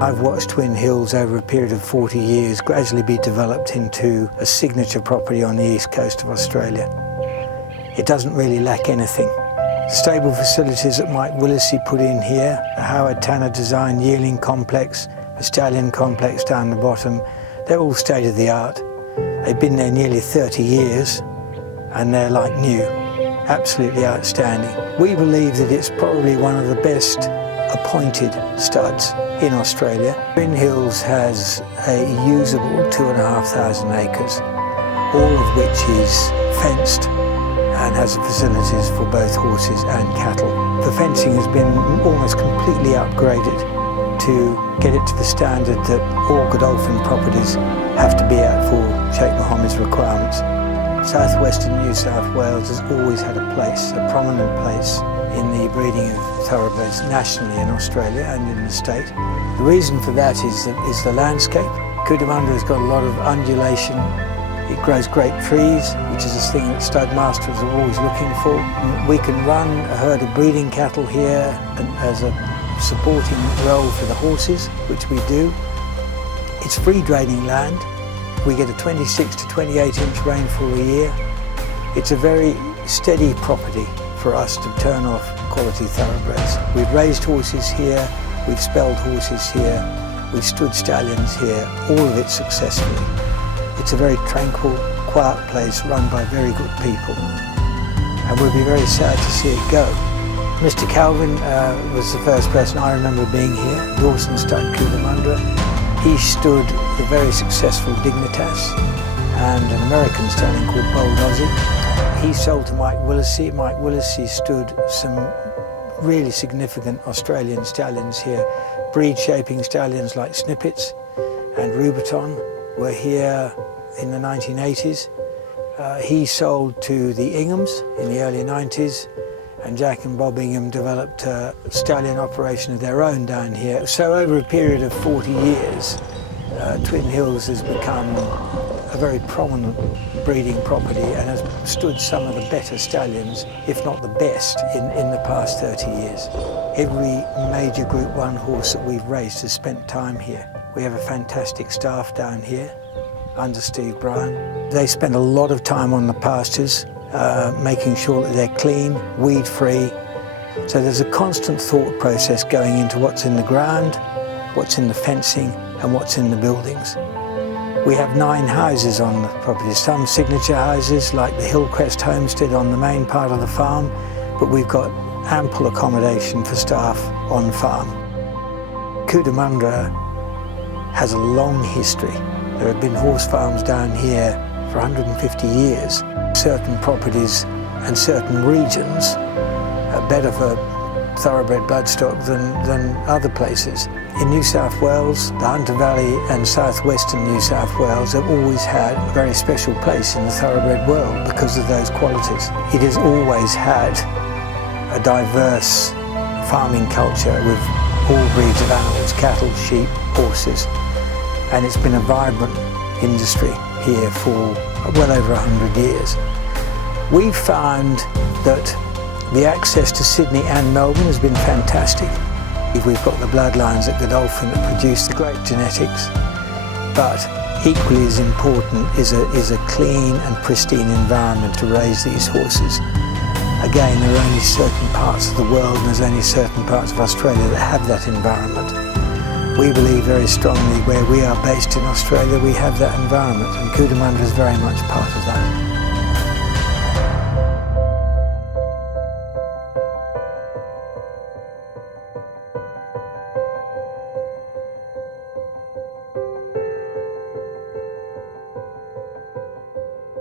I've watched Twin Hills over a period of 40 years gradually be developed into a signature property on the east coast of Australia. It doesn't really lack anything. The stable facilities that Mike Willesee put in here, the Howard Tanner designed yearling complex, the stallion complex down the bottom, they're all state of the art. They've been there nearly 30 years and they're like new, absolutely outstanding. We believe that it's probably one of the best appointed studs in Australia. Twin Hills has a usable 2,500 acres, all of which is fenced and has facilities for both horses and cattle. The fencing has been almost completely upgraded to get it to the standard that all Godolphin properties have to be at for Sheikh Mohammed's requirements. Southwestern New South Wales has always had a place, a prominent place, in the breeding of thoroughbreds nationally in Australia and in the state. The reason for that is the landscape. Cootamundra has got a lot of undulation. It grows great trees, which is a thing that stud masters are always looking for. We can run a herd of breeding cattle here as a supporting role for the horses, which we do. It's free draining land. We get a 26 to 28 inch rainfall a year. It's a very steady property for us to turn off quality thoroughbreds. We've raised horses here, we've spelled horses here, we've stood stallions here, all of it successfully. It's a very tranquil, quiet place run by very good people. And we'd be very sad to see it go. Mr. Calvin was the first person I remember being here, Dawson stud Cootamundra. He stood the very successful Dignitas and an American stallion called Bold Aussie. He sold to Mike Willesee. Mike Willesee stood some really significant Australian stallions here. Breed shaping stallions like Snippets and Rubiton were here in the 1980s. He sold to the Inghams in the early 90s, and Jack and Bob Ingham developed a stallion operation of their own down here. So over a period of 40 years, Twin Hills has become a very prominent breeding property and has stood some of the better stallions, if not the best, in the past 30 years. Every major Group 1 horse that we've raced has spent time here. We have a fantastic staff down here under Steve Bryan. They spend a lot of time on the pastures, making sure that they're clean, weed-free. So there's a constant thought process going into what's in the ground, what's in the fencing, and what's in the buildings. We have 9 houses on the property, some signature houses like the Hillcrest Homestead on the main part of the farm, but we've got ample accommodation for staff on farm. Cootamundra has a long history. There have been horse farms down here for 150 years. Certain properties and certain regions are better for thoroughbred bloodstock than other places. In New South Wales, the Hunter Valley and southwestern New South Wales have always had a very special place in the thoroughbred world because of those qualities. It has always had a diverse farming culture with all breeds of animals, cattle, sheep, horses, and it's been a vibrant industry here for well over 100 years. We've found that the access to Sydney and Melbourne has been fantastic. We've got the bloodlines at Godolphin that produce the great genetics, but equally as important is a clean and pristine environment to raise these horses. Again, there are only certain parts of the world and there's only certain parts of Australia that have that environment. We believe very strongly where we are based in Australia, we have that environment, and Cootamundra is very much part of that.